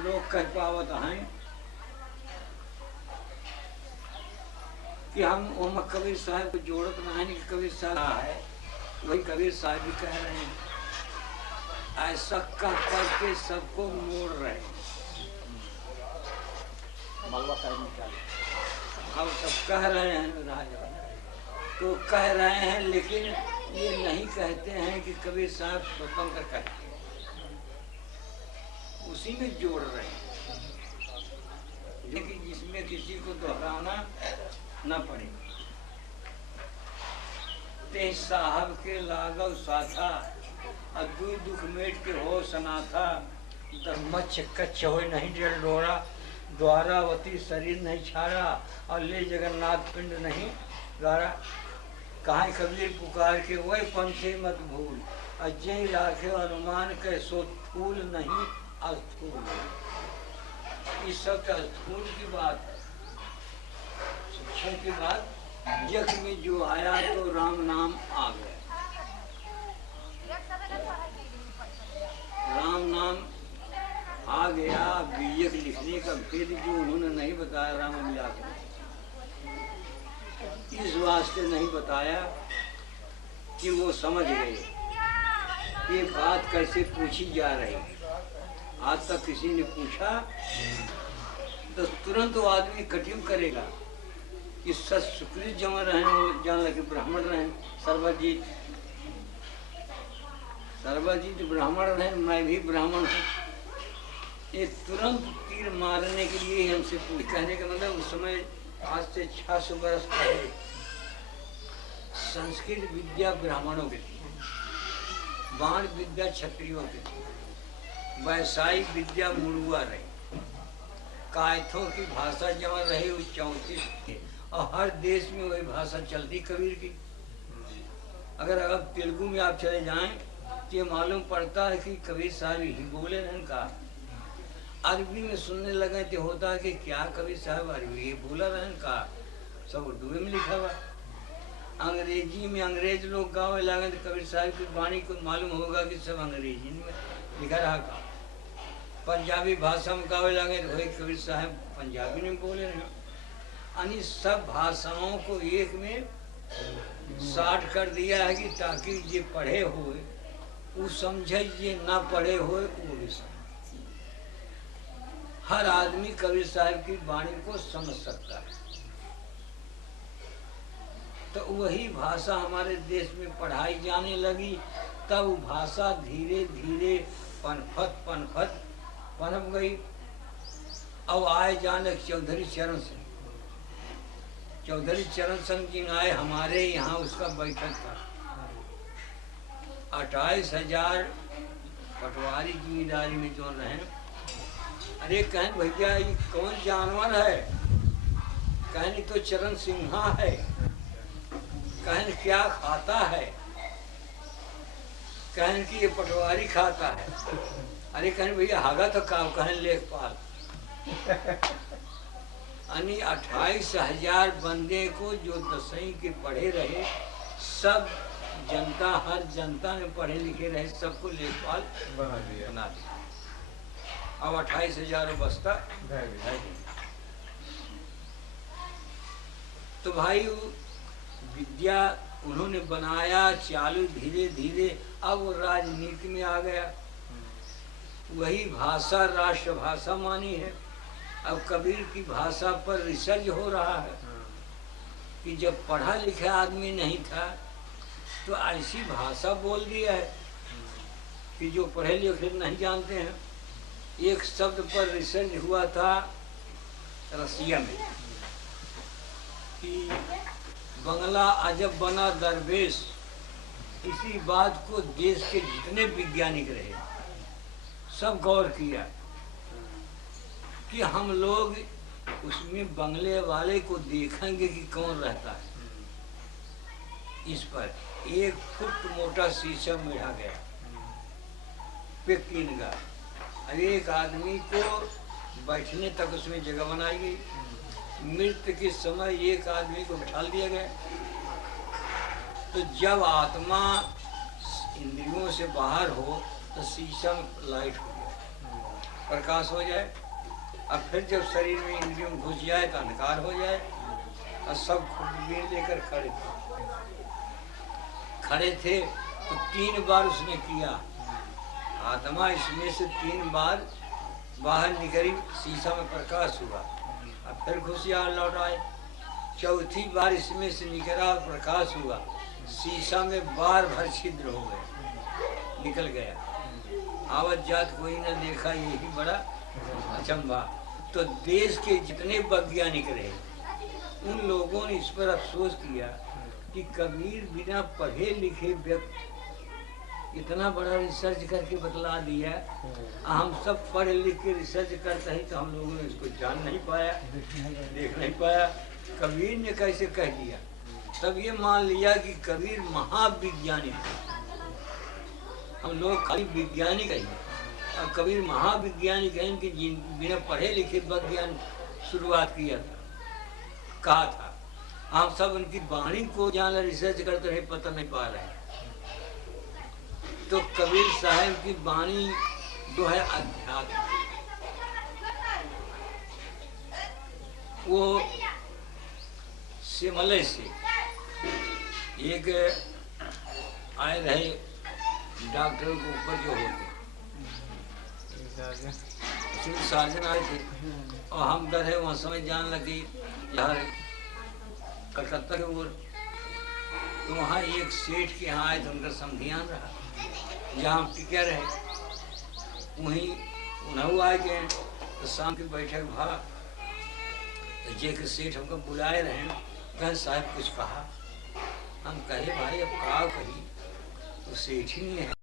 लोग कह पावत हैं कि हम ओम कबीर साहब को जोड़त नहीं कि कबीर साहब है, वही कबीर साहब भी कह रहे हैं, ऐसा कह करके सबको मोड़ रहे हैं। मलबा साहब निकाले हम सब कह रहे हैं राजा, तो कह रहे हैं, लेकिन ये नहीं कहते हैं कि कबीर साहब स्वतंत्र कहते हैं, उसी में जोड़ रहे हैं, लेकिन जिसमें किसी को दोहराना न पड़े। ते साहब के लागव साथा, अद्भुत दुख मेट के हो सनाथा, मच्छ कच्छ हो नहीं जल डोरा, द्वारावती शरीर नहीं छाड़ा, और ले जगन्नाथ पिंड नहीं गारा। कहाँ कबीर पुकार के वही पंथे मत भूल, अजय लाखे अनुमान के सो फूल नहीं अस्थूल। इस सब अस्थूल की बात है, शिक्षण की बात। जग में जो आया तो राम नाम आ गया, राम नाम आ गया। बीजक लिखने का भेद जो उन्होंने नहीं बताया राम विलास में, इस वास्ते नहीं बताया कि वो समझ गए ये बात कैसे पूछी जा रही है। आज तक किसी ने पूछा तो तुरंत वो आदमी कटिंग करेगा कि सच सुकृत जमा रहे, वो जान लगे ब्राह्मण रहे, सर्वजीत सर्वजीत ब्राह्मण रहे, मैं भी ब्राह्मण हूँ। ये तुरंत तीर मारने के लिए हमसे पूछ, कहने का मतलब उस समय आज से 600 वर्ष पहले संस्कृत विद्या ब्राह्मणों की थी, बाण विद्या क्षत्रियों की थी, वैसायिक विद्या मुड़ुआ रही, कायथों की भाषा जमा रही वो 34 थी, और हर देश में वही भाषा चलती कबीर की। अगर अब तेलुगु में आप चले जाएं तो ये मालूम पड़ता है कि कबीर साहब ही बोले नहीं कहा। अरबी में सुनने लगे तो होता है कि क्या कबीर साहब अरबी ये बोला रहन का, सब उर्दू में लिखा हुआ। अंग्रेजी में अंग्रेज लोग गावे लगे तो कबीर साहब की वाणी को मालूम होगा कि सब अंग्रेजी में लिखा रहा का। पंजाबी भाषा में गावे लगे तो वही कबीर साहब पंजाबी में बोले रहे। यानी सब भाषाओं को एक में साठ कर दिया है कि ताकि ये पढ़े हुए वो समझे, ये ना पढ़े हुए वो भी समझे। हर आदमी कबीर साहब की वाणी को समझ सकता है। तो वही भाषा हमारे देश में पढ़ाई जाने लगी, तब वो भाषा धीरे धीरे पनपत पनप गई। अब आए जाने चौधरी चरण सिंह, चौधरी चरण सिंह जी आए हमारे यहाँ, उसका बैठक था। 28,000 पटवारी जिम्मेदारी में जो रहे। अरे कहें भैया ये कौन जानवर है, कहें तो चरण सिंहा है, कहें क्या खाता है, कहें कि ये पटवारी खाता है। अरे कहें भैया हागा तो काम, कहें लेखपाल। यानी 28,000 बंदे को जो दसवीं के पढ़े रहे, सब जनता, हर जनता में पढ़े लिखे रहे, सबको लेखपाल बना दिया। अब 28,000 बस्ता है। तो भाई विद्या उन्होंने बनाया चालू धीरे धीरे, अब वो राजनीति में आ गया। वही भाषा राष्ट्रभाषा मानी है। अब कबीर की भाषा पर रिसर्च हो रहा है कि जब पढ़ा लिखा आदमी नहीं था तो ऐसी भाषा बोल दिया है कि जो पढ़े लिखे नहीं जानते हैं। एक शब्द पर रिसर्च हुआ था रसिया में कि बंगला अजब बना दरवेश। इसी बात को देश के जितने वैज्ञानिक रहे सब गौर किया कि हम लोग उसमें बंगले वाले को देखेंगे कि कौन रहता है। इस पर 1 फुट मोटा शीशा मेढ़ा गया पेकिन का, एक आदमी को बैठने तक उसमें जगह बनाई गई। मृत्यु के समय एक आदमी को बिठा दिया गया। तो जब आत्मा इंद्रियों से बाहर हो तो शीशा में लाइट हो गया। प्रकाश हो जाए। अब फिर जब शरीर में इंद्रियों में घुस जाए तो अंधकार हो जाए। और सब खुदबीन लेकर खड़े थे तो 3 बार उसने किया। आत्मा इसमें से 3 बार बाहर निकली, शीशा में प्रकाश हुआ। अब फिर घुसिया लौट आए। चौथी बार इसमें से निकला और प्रकाश हुआ, शीशा में बार भर छिद्र हो गए, निकल गया। आवत जात कोई न देखा, यही बड़ा अचंभा। तो देश के जितने वैज्ञानिक रहे उन लोगों ने इस पर अफसोस किया कि कबीर बिना पढ़े लिखे व्यक्ति इतना बड़ा रिसर्च करके बतला दिया। हम सब पढ़ लिख के रिसर्च करते हैं तो हम लोगों ने इसको जान नहीं पाया, देख नहीं पाया। कबीर ने कैसे कह दिया, तब ये मान लिया कि कबीर महाविज्ञानी थे। हम लोग खाली वैज्ञानिक हैं और कबीर महाविज्ञानिक हैं कि बिना पढ़े लिखे विज्ञान शुरुआत किया था, कहा था। हम सब उनकी वाणी को जान रिसर्च करते रहे, पता नहीं पा रहे हैं। तो कबीर साहब की वाणी जो है अध्यात्म, वो सिमले से एक आए रहे डॉक्टर के ऊपर जो होते सार्जन आए थे और हम डर है वहाँ समय जान लगे यार कलकत्ता के ओर। तो वहाँ एक सेठ के यहाँ आए थे, उनका समधियान रहा, जहाँ हम टिके रहे वहीं उन्हें आए गए। तो शाम की बैठक भा तो जे के सेठ हमको बुलाए रहे, कहे साहब कुछ कहा। हम कहे भाई अब का कही, तो सेठ ही नहीं है।